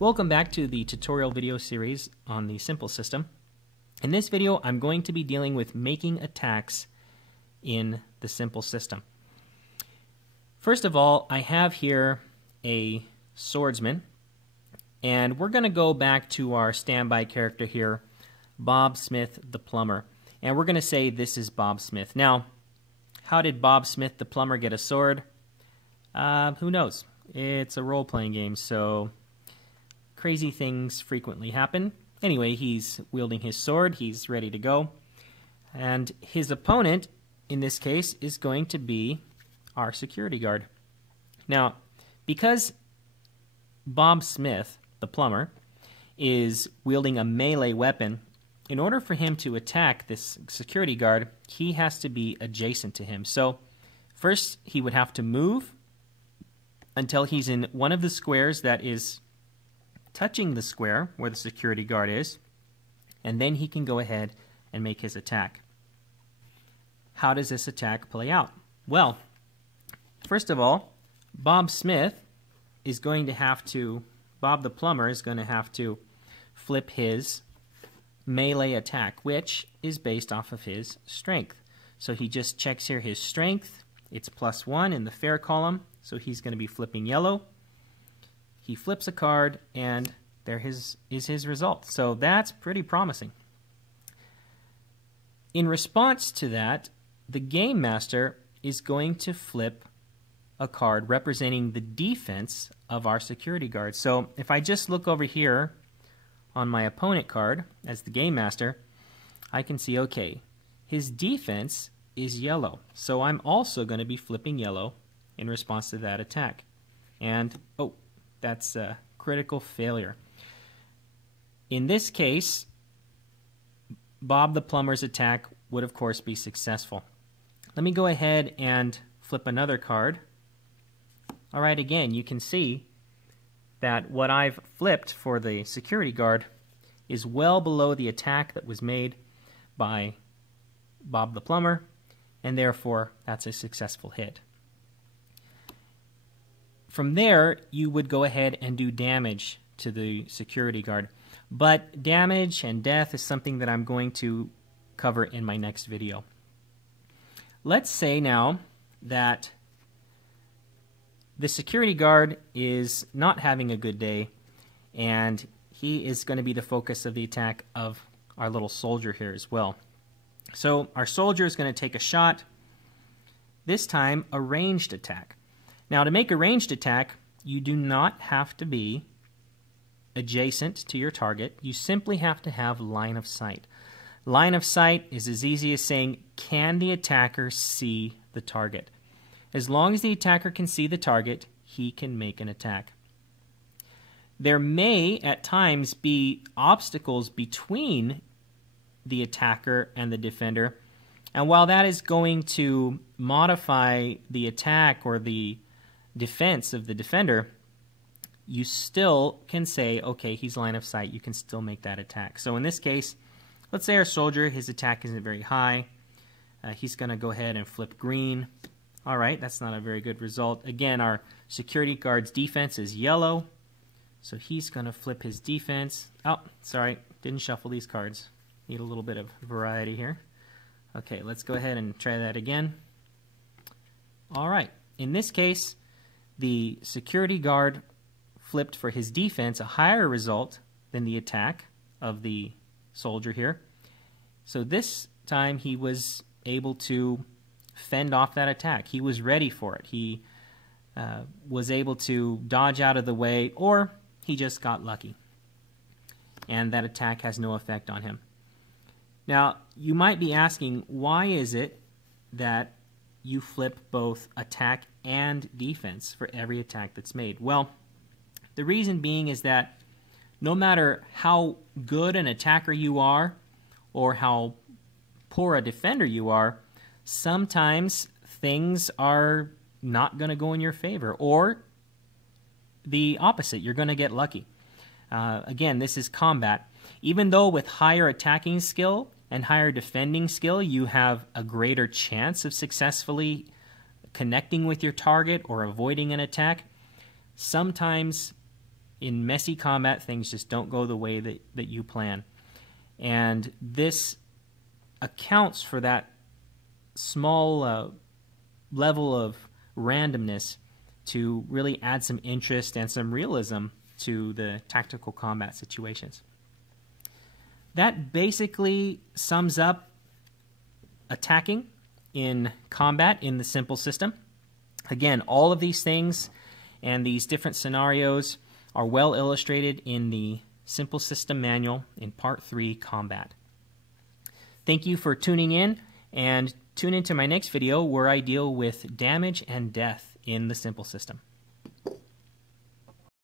Welcome back to the tutorial video series on the Simple system. In this video, I'm going to be dealing with making attacks in the Simple system. First of all, I have here a swordsman, and we're going to go back to our standby character here, Bob Smith the plumber, and we're going to say this is Bob Smith. Now, how did Bob Smith the plumber get a sword? Who knows? It's a role-playing game, so crazy things frequently happen. Anyway, he's wielding his sword, he's ready to go, and his opponent, in this case, is going to be our security guard. Now, because Bob Smith, the plumber, is wielding a melee weapon, in order for him to attack this security guard, he has to be adjacent to him. So, first he would have to move until he's in one of the squares that is touching the square where the security guard is, and then he can go ahead and make his attack. How does this attack play out? Well, first of all, Bob Smith is going to have to, Bob the plumber is going to have to flip his melee attack, which is based off of his strength. So he just checks here his strength. It's +1 in the fair column, so he's going to be flipping yellow. He flips a card, and there is his result. So that's pretty promising. In response to that, the Game Master is going to flip a card representing the defense of our security guard. So if I just look over here on my opponent card as the Game Master, I can see, okay, his defense is yellow. So I'm also going to be flipping yellow in response to that attack. And, oh, that's a critical failure. In this case, Bob the plumber's attack would, of course, be successful. Let me go ahead and flip another card. All right, again, you can see that what I've flipped for the security guard is well below the attack that was made by Bob the plumber, and therefore that's a successful hit. From there, you would go ahead and do damage to the security guard. But damage and death is something that I'm going to cover in my next video. Let's say now that the security guard is not having a good day, and he is going to be the focus of the attack of our little soldier here as well. So our soldier is going to take a shot, this time a ranged attack. Now, to make a ranged attack, you do not have to be adjacent to your target. You simply have to have line of sight. Line of sight is as easy as saying, can the attacker see the target? As long as the attacker can see the target, he can make an attack. There may, at times, be obstacles between the attacker and the defender, and while that is going to modify the attack or the defense of the defender, you still can say, okay, he's line of sight, you can still make that attack. So in this case, let's say our soldier, his attack isn't very high. He's going to go ahead and flip green. All right, that's not a very good result. Again, our security guard's defense is yellow, so he's going to flip his defense. Oh, sorry, didn't shuffle these cards. Need a little bit of variety here. Okay, let's go ahead and try that again. All right, in this case, the security guard flipped for his defense a higher result than the attack of the soldier here. So this time he was able to fend off that attack. He was ready for it. He was able to dodge out of the way, or he just got lucky. And that attack has no effect on him. Now, you might be asking, why is it that you flip both attack and defense for every attack that's made? Well, the reason being is that no matter how good an attacker you are or how poor a defender you are, sometimes things are not going to go in your favor, or the opposite, you're going to get lucky. Again, this is combat. Even though with higher attacking skill and higher defending skill, you have a greater chance of successfully connecting with your target or avoiding an attack, sometimes in messy combat, things just don't go the way that you plan. And this accounts for that small level of randomness to really add some interest and some realism to the tactical combat situations. That basically sums up attacking in combat in the simple system. Again, all of these things and these different scenarios are well illustrated in the Simple System Manual in Part 3, Combat. Thank you for tuning in, and tune into my next video where I deal with damage and death in the Simple System.